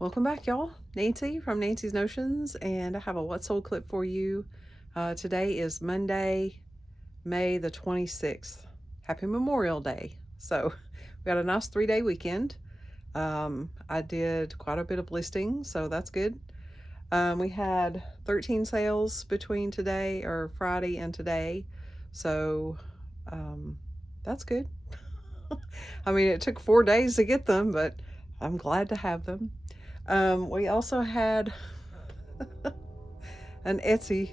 Welcome back, y'all. Nancy from Nancy's Notions, and I have a What Sold clip for you. Today is Monday, May the 26th. Happy Memorial Day. So, we had a nice 3-day weekend. I did quite a bit of listing, so that's good. We had 13 sales between today, or Friday, and today, so that's good. I mean, it took 4 days to get them, but I'm glad to have them. We also had an Etsy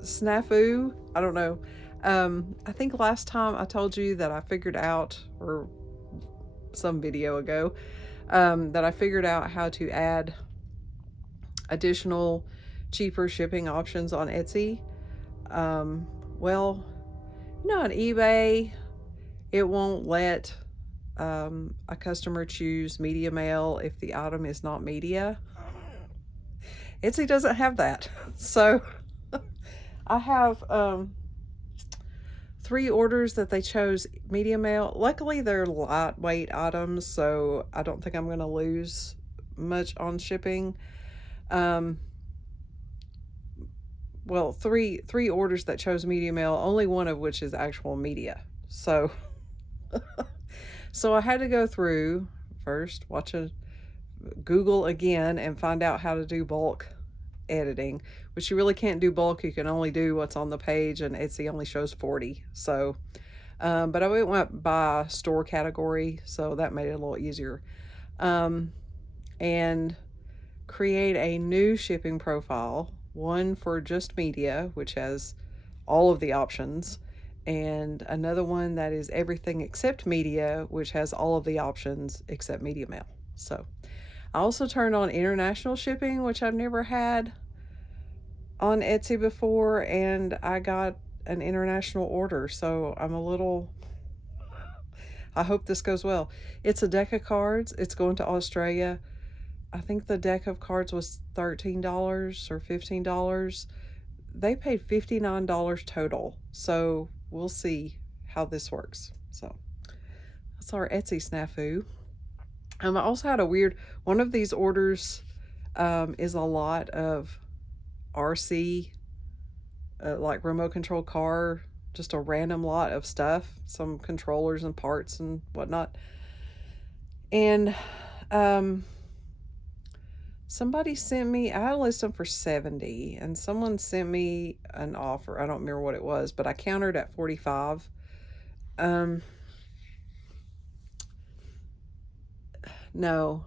snafu. I don't know. I think last time I told you that I figured out, or some video ago, that I figured out how to add additional cheaper shipping options on Etsy. Um, well, on eBay, it won't let a customer choose media mail if the item is not media. Etsy doesn't have that. So I have 3 orders that they chose media mail. Luckily, they're lightweight items, so I don't think I'm going to lose much on shipping. Um, well, three orders that chose media mail, only one of which is actual media. So, so I had to go through first, watch a Google again, and find out how to do bulk editing, which you really can't do bulk. You can only do what's on the page, and Etsy only shows 40. So, but I went by store category, so that made it a little easier. And create a new shipping profile, one for just media, which has all of the options, and another one that is everything except media, which has all of the options except media mail. So I also turned on international shipping, which I've never had on Etsy before, and I got an international order. So I hope this goes well. It's a deck of cards. It's going to Australia. I think the deck of cards was $13 or $15. They paid $59 total. So we'll see how this works. So that's our Etsy snafu. I also had one of these orders is a lot of RC, like remote control car, just a random lot of stuff, some controllers and parts and whatnot. And somebody sent me, I listed them for 70, and someone sent me an offer. I don't remember what it was, but I countered at 45. No,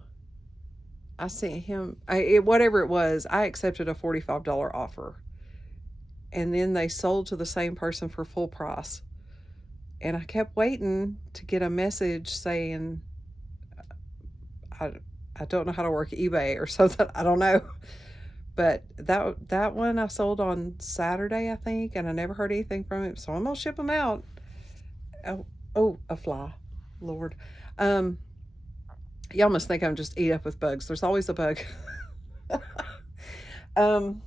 I sent him, whatever it was, I accepted a $45 offer. And then they sold to the same person for full price. And I kept waiting to get a message saying, I, I don't know how to work eBay or something. I don't know. But that one I sold on Saturday, I think, and I never heard anything from him. So I'm gonna ship them out. Oh, a fly, Lord. Um, y'all must think I'm just eat up with bugs. There's always a bug. um,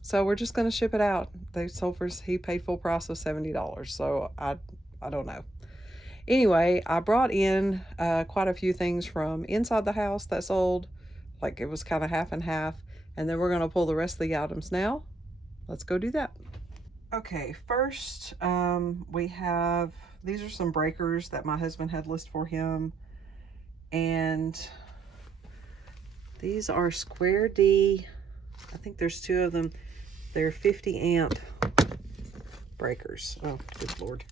so we're just gonna ship it out. He paid full price of $70. So I don't know. Anyway, I brought in quite a few things from inside the house that sold. Like it was kind of half and half. And then we're going to pull the rest of the items now. Let's go do that. Okay, first we have, these are some breakers that my husband had listed for him. And these are Square D. I think there's 2 of them. They're 50 amp breakers. Oh, good Lord.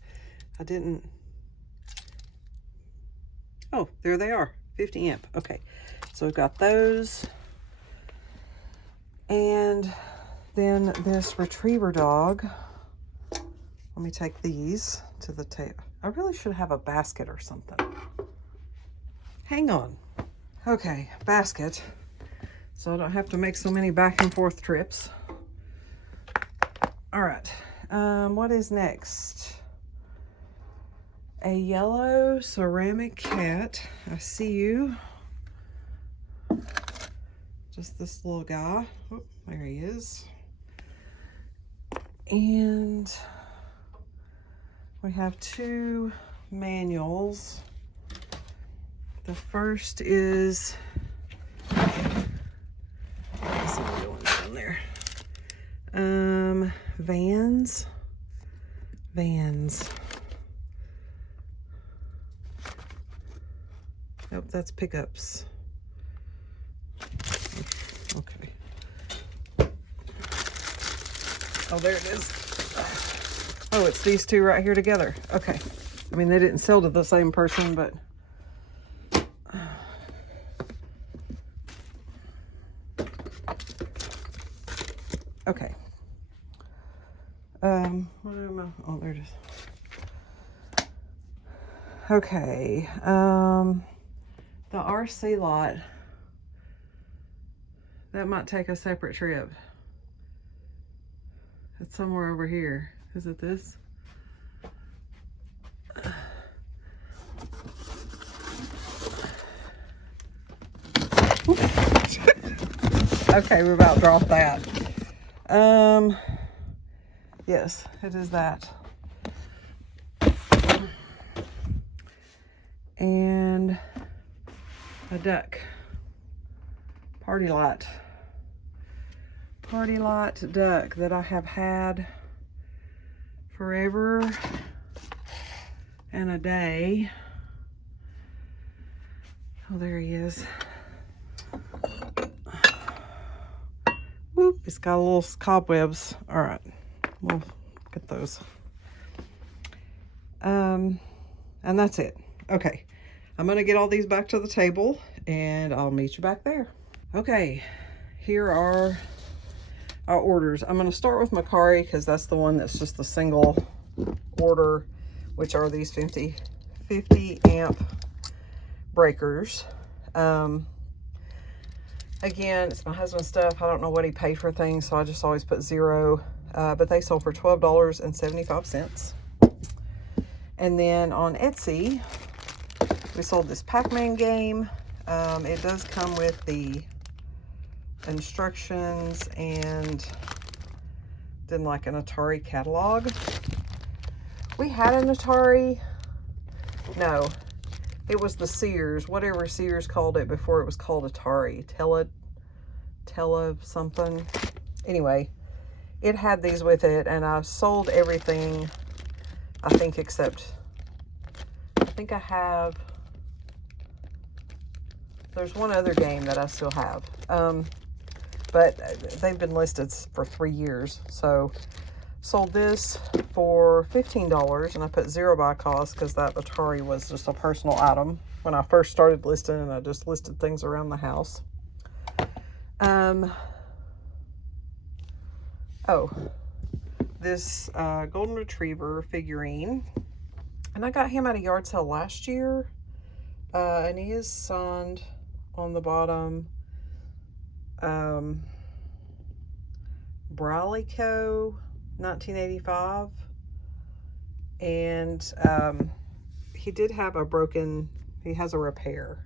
Oh, there they are, 50 amp. Okay, so we've got those. And then this retriever dog. Let me take these to the table. I really should have a basket or something. Hang on. Okay, basket. So I don't have to make so many back and forth trips. All right, what is next? A yellow ceramic cat. I see you. Just this little guy. Oh, there he is. And we have 2 manuals. The first is Vans. Nope, that's pickups. Okay. Oh, there it is. Oh, it's these two right here together. Okay. I mean, they didn't sell to the same person, but... Okay. What am I? Oh, there it is. Okay. The RC lot, that might take a separate trip. It's somewhere over here. Is it this? Okay, we're about to drop that. Yes, it is that. And a duck. Party lot duck that I have had forever and a day. Oh, there he is. Whoop, it's got little cobwebs. All right, we'll get those. And that's it. Okay, I'm gonna get all these back to the table and I'll meet you back there. Okay, here are our orders. I'm gonna start with Mercari because that's the one that's just the single order, which are these 50 amp breakers. Again, it's my husband's stuff. I don't know what he paid for things, so I just always put 0. But they sold for $12.75. And then on Etsy, we sold this Pac-Man game. It does come with the instructions and then like an Atari catalog. We had an Atari. No, it was the Sears, whatever Sears called it before it was called Atari. Tele something. Anyway, it had these with it, and I sold everything, I think, except, I think I have, there's one other game that I still have. But they've been listed for 3 years. So sold this for $15, and I put 0 by cost because that Atari was just a personal item when I first started listing, and I just listed things around the house. Oh, this golden retriever figurine, and I got him at a yard sale last year, and he is signed on the bottom. Bralico 1985, and he did have a broken, he has a repair.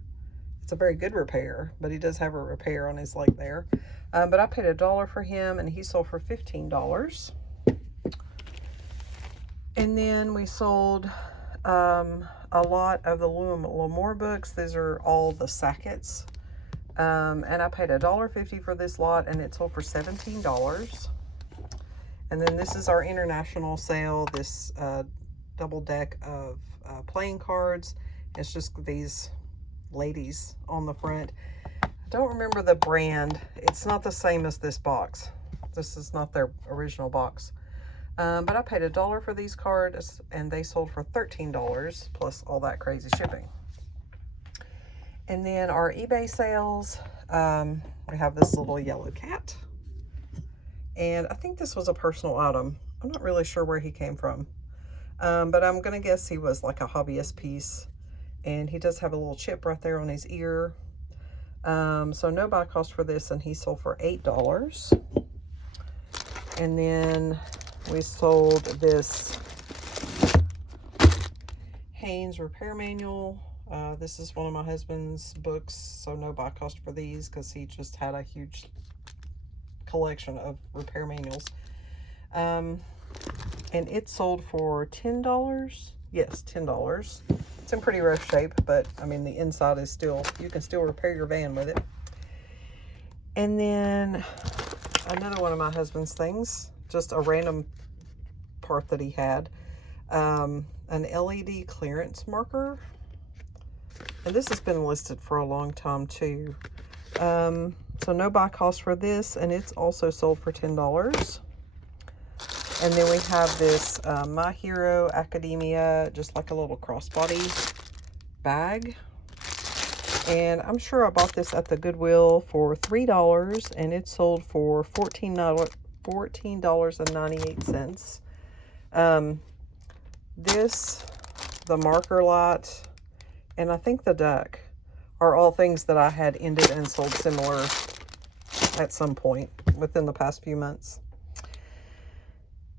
It's a very good repair, but he does have a repair on his leg there. But I paid $1 for him, and he sold for $15. And then we sold a lot of the L'Amour books. These are all the Sackets. And I paid $1.50 for this lot, and it sold for $17. And then this is our international sale, this double deck of playing cards. It's just these ladies on the front. I don't remember the brand. It's not the same as this box. This is not their original box. But I paid $1 for these cards, and they sold for $13 plus all that crazy shipping. And then our eBay sales, we have this little yellow cat. And I think this was a personal item. I'm not really sure where he came from. But I'm going to guess he was like a hobbyist piece. And he does have a little chip right there on his ear. So no buy cost for this, and he sold for $8. And then we sold this Haynes repair manual. This is one of my husband's books, so no buy cost for these because he just had a huge collection of repair manuals. And it sold for $10. Yes, $10. It's in pretty rough shape, but I mean the inside is still, you can still repair your van with it. And then another one of my husband's things, just a random part that he had. An LED clearance marker. And this has been listed for a long time too. So no buy cost for this, and it's also sold for $10. And then we have this My Hero Academia, just like a little crossbody bag. And I'm sure I bought this at the Goodwill for $3, and it sold for $14.98. This, the marker lot, and I think the duck are all things that I had ended and sold similar at some point within the past few months.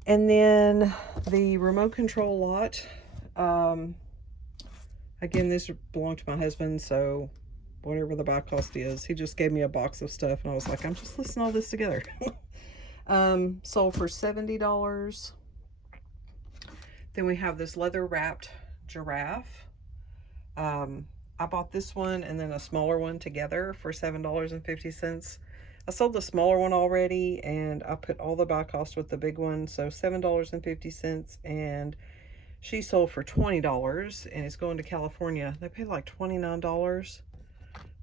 And then the remote control lot. Again, this belonged to my husband, so whatever the buy cost is, he just gave me a box of stuff, and I was like, I'm just listing all this together. Sold for $70. Then we have this leather wrapped giraffe. I bought this one and then a smaller one together for $7.50. I sold the smaller one already, and I put all the buy cost with the big one, so $7.50, and she sold for $20, and it's going to California. They paid like $29.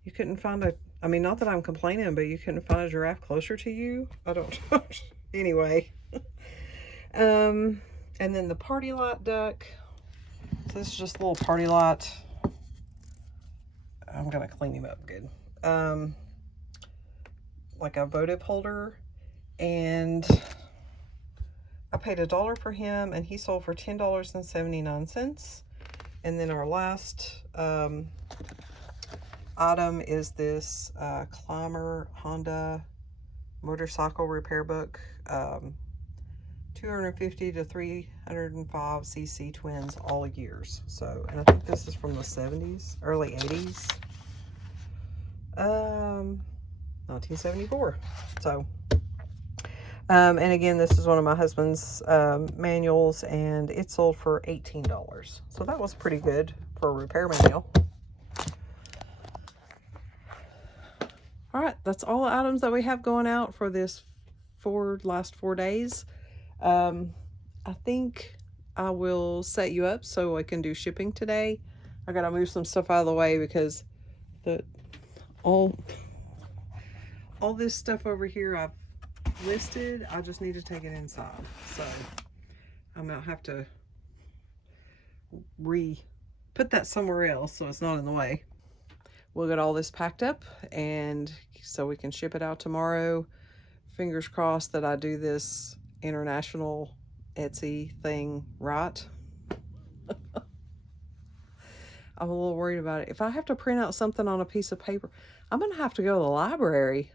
You couldn't find a, I mean, not that I'm complaining, but you couldn't find a giraffe closer to you? I don't know. Anyway. And then the party lot duck. So this is just a little party lot. I'm going to clean him up good. Like a votive holder. And I paid $1 for him, and he sold for $10.79. And then our last item is this Climber Honda motorcycle repair book. 250 to 305 cc twins, all years. So, and I think this is from the 70s, early 80s. 1974. So, and again, this is one of my husband's manuals, and it sold for $18. So that was pretty good for a repair manual. All right, that's all the items that we have going out for this last 4 days. I think I will set you up so I can do shipping today. I gotta move some stuff out of the way because all this stuff over here I've listed. I just need to take it inside, so I'm gonna have to put that somewhere else so it's not in the way. We'll get all this packed up, and so we can ship it out tomorrow. Fingers crossed that I do this international Etsy thing right. I'm a little worried about it. If I have to print out something on a piece of paper, I'm gonna have to go to the library.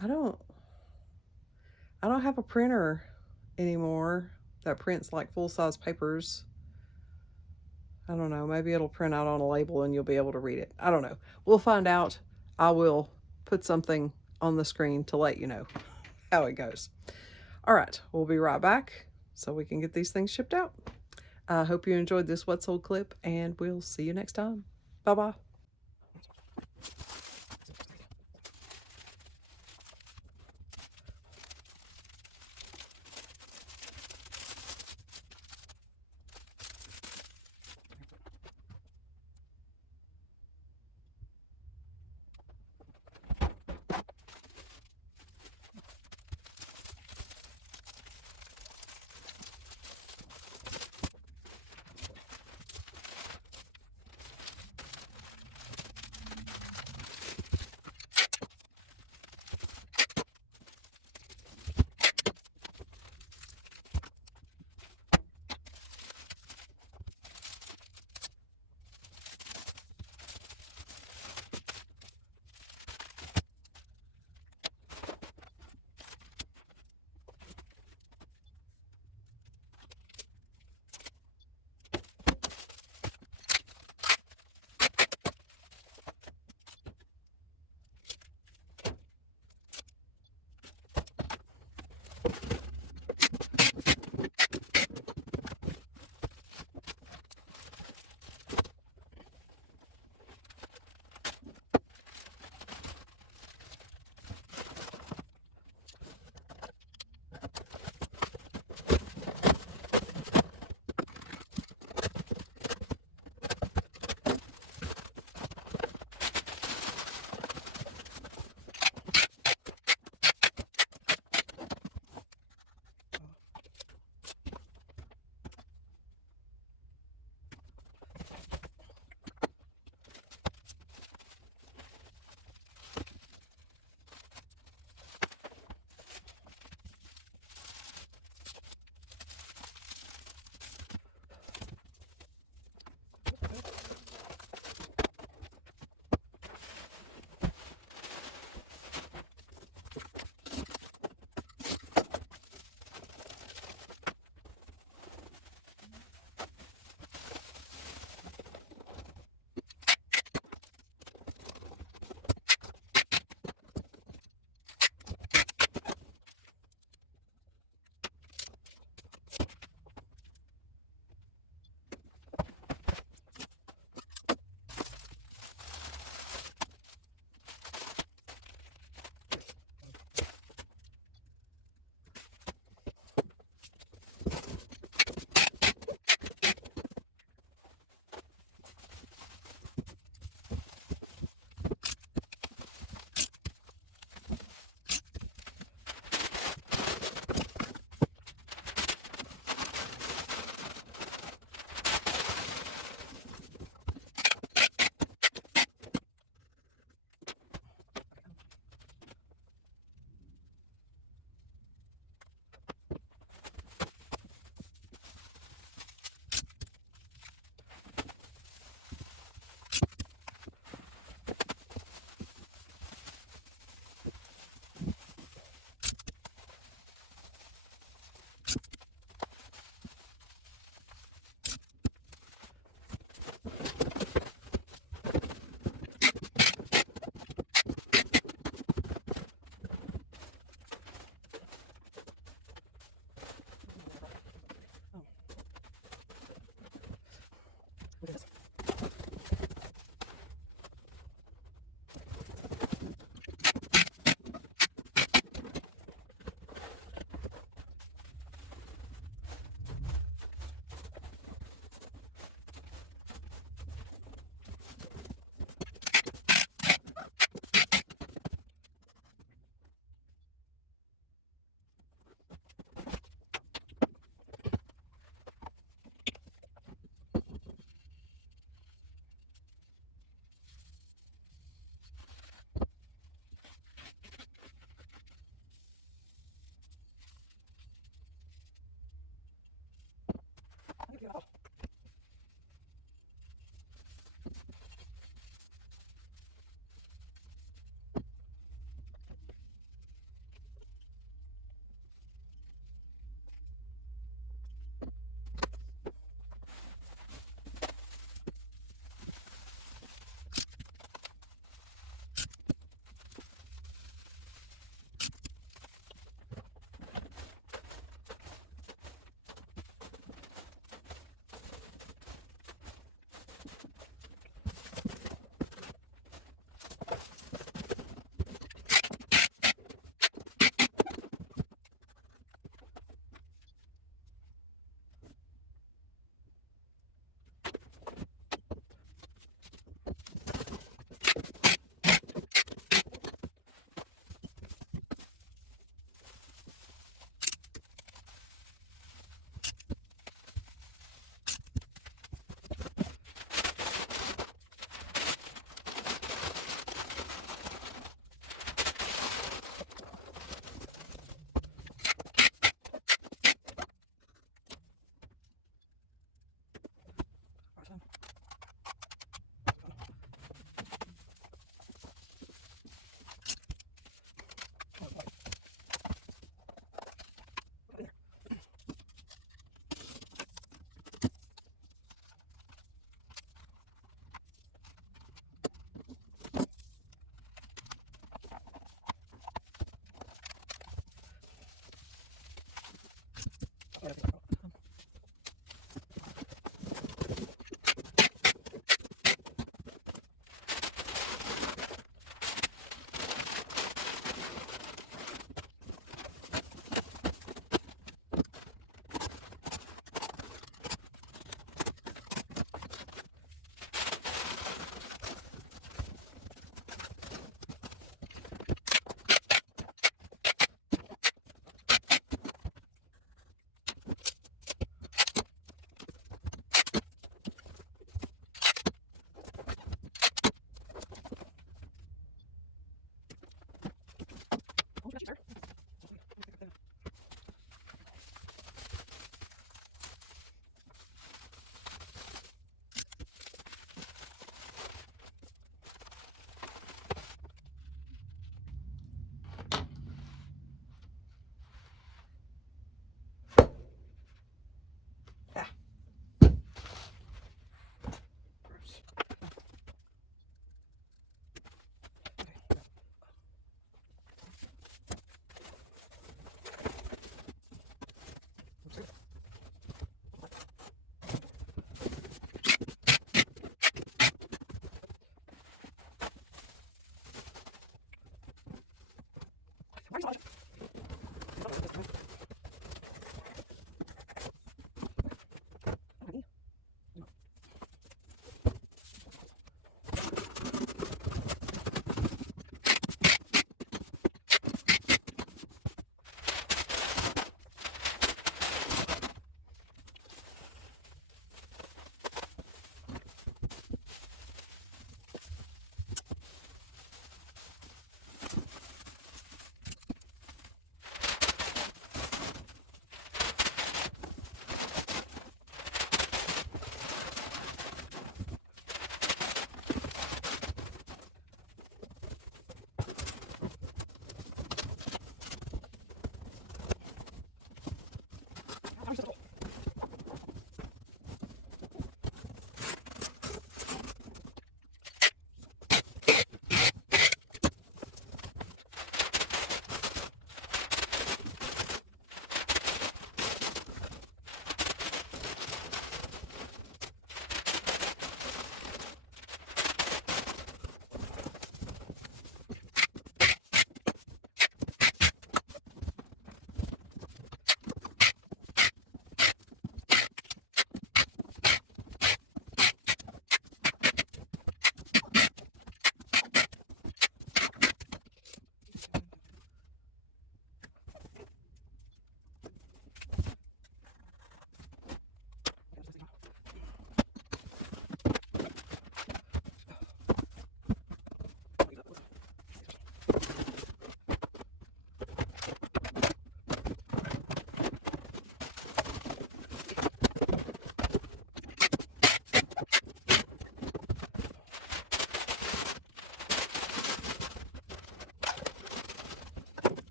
I don't have a printer anymore that prints like full-size papers. I don't know. Maybe it'll print out on a label and you'll be able to read it. I don't know. We'll find out. I will put something on the screen to let you know how it goes. All right. We'll be right back so we can get these things shipped out. I hope you enjoyed this What Sold clip, and we'll see you next time. Bye-bye.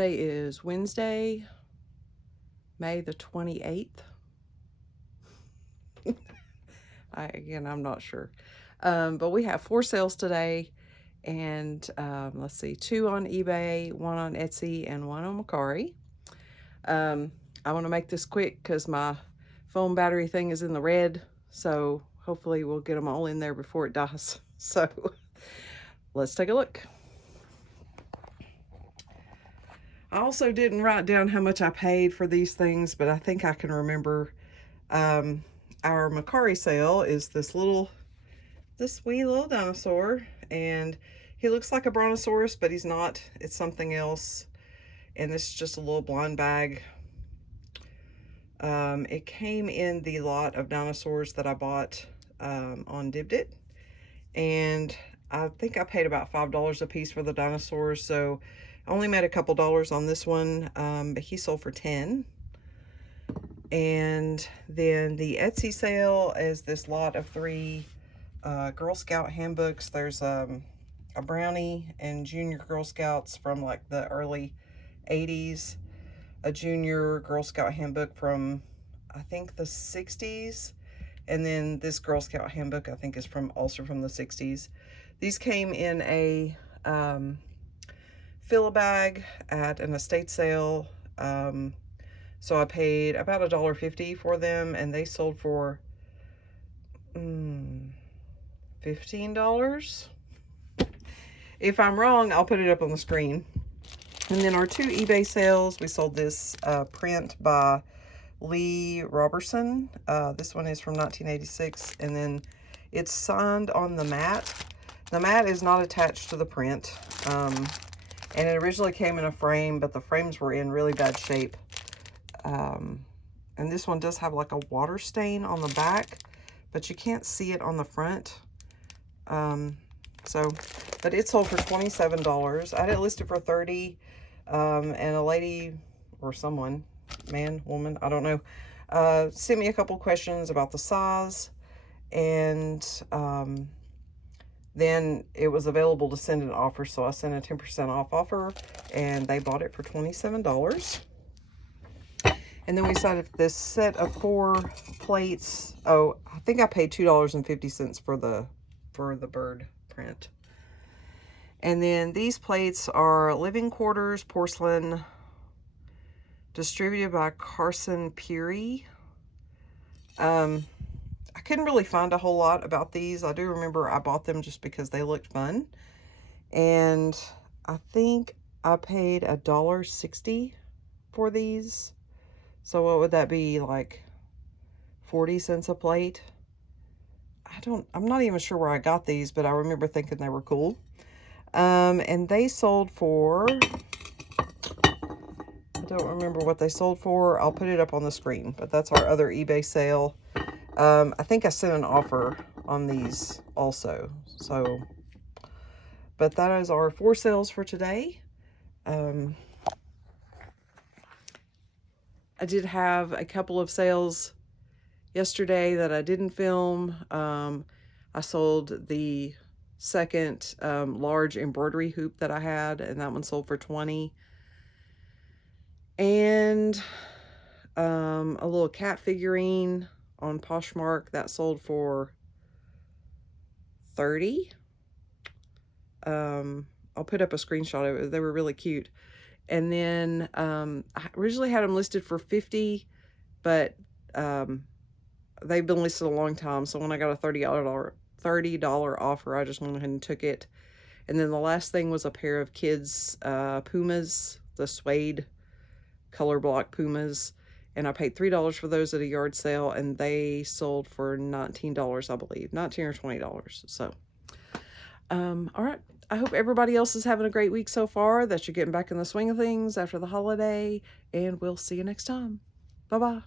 Today is Wednesday, May the 28th. Again, I'm not sure. But we have 4 sales today, and let's see, 2 on eBay, 1 on Etsy, and 1 on Mercari. I want to make this quick because my phone battery thing is in the red, so hopefully we'll get them all in there before it dies. So let's take a look. I also didn't write down how much I paid for these things, but I think I can remember. Our Mercari sale is this wee little dinosaur, and he looks like a brontosaurus, but he's not. It's something else. And this is just a little blind bag. It came in the lot of dinosaurs that I bought on Dibdit, and I think I paid about $5 a piece for the dinosaurs, so I only made a couple dollars on this one, but he sold for 10. And then the Etsy sale is this lot of 3 Girl Scout handbooks. There's a brownie and junior Girl Scouts from like the early 80s, a junior Girl Scout handbook from I think the 60s, and then this Girl Scout handbook I think is also from the 60s. These came in a fill a bag at an estate sale. So I paid about $1.50 for them, and they sold for $15. If I'm wrong, I'll put it up on the screen. And then our 2 eBay sales, we sold this print by Lee Robertson. This one is from 1986, and then it's signed on the mat. The mat is not attached to the print, and it originally came in a frame, but the frames were in really bad shape. And this one does have like a water stain on the back, but you can't see it on the front. But it sold for $27. I had it listed for $30, and a lady or someone, man, woman, I don't know, sent me a couple questions about the size, and then it was available to send an offer, so I sent a 10% off offer, and they bought it for $27. And then we decided this set of 4 plates. Oh, I think I paid $2.50 for the bird print. And then these plates are living quarters porcelain, distributed by Carson Peary. I couldn't really find a whole lot about these. I do remember I bought them just because they looked fun. And I think I paid $1.60 for these. So what would that be, like 40 cents a plate? I'm not even sure where I got these, but I remember thinking they were cool. And they sold for, I don't remember what they sold for. I'll put it up on the screen, but that's our other eBay sale. I think I sent an offer on these also. So, but that is our 4 sales for today. I did have a couple of sales yesterday that I didn't film. I sold the second large embroidery hoop that I had, and that one sold for $20. And a little cat figurine on Poshmark that sold for $30. I'll put up a screenshot of it. They were really cute. And then I originally had them listed for $50, but they've been listed a long time. So when I got a $30 offer, I just went ahead and took it. And then the last thing was a pair of kids' Pumas, the suede color block Pumas. And I paid $3 for those at a yard sale, and they sold for $19, I believe. $19 or $20. So, all right. I hope everybody else is having a great week so far, that you're getting back in the swing of things after the holiday, and we'll see you next time. Bye-bye.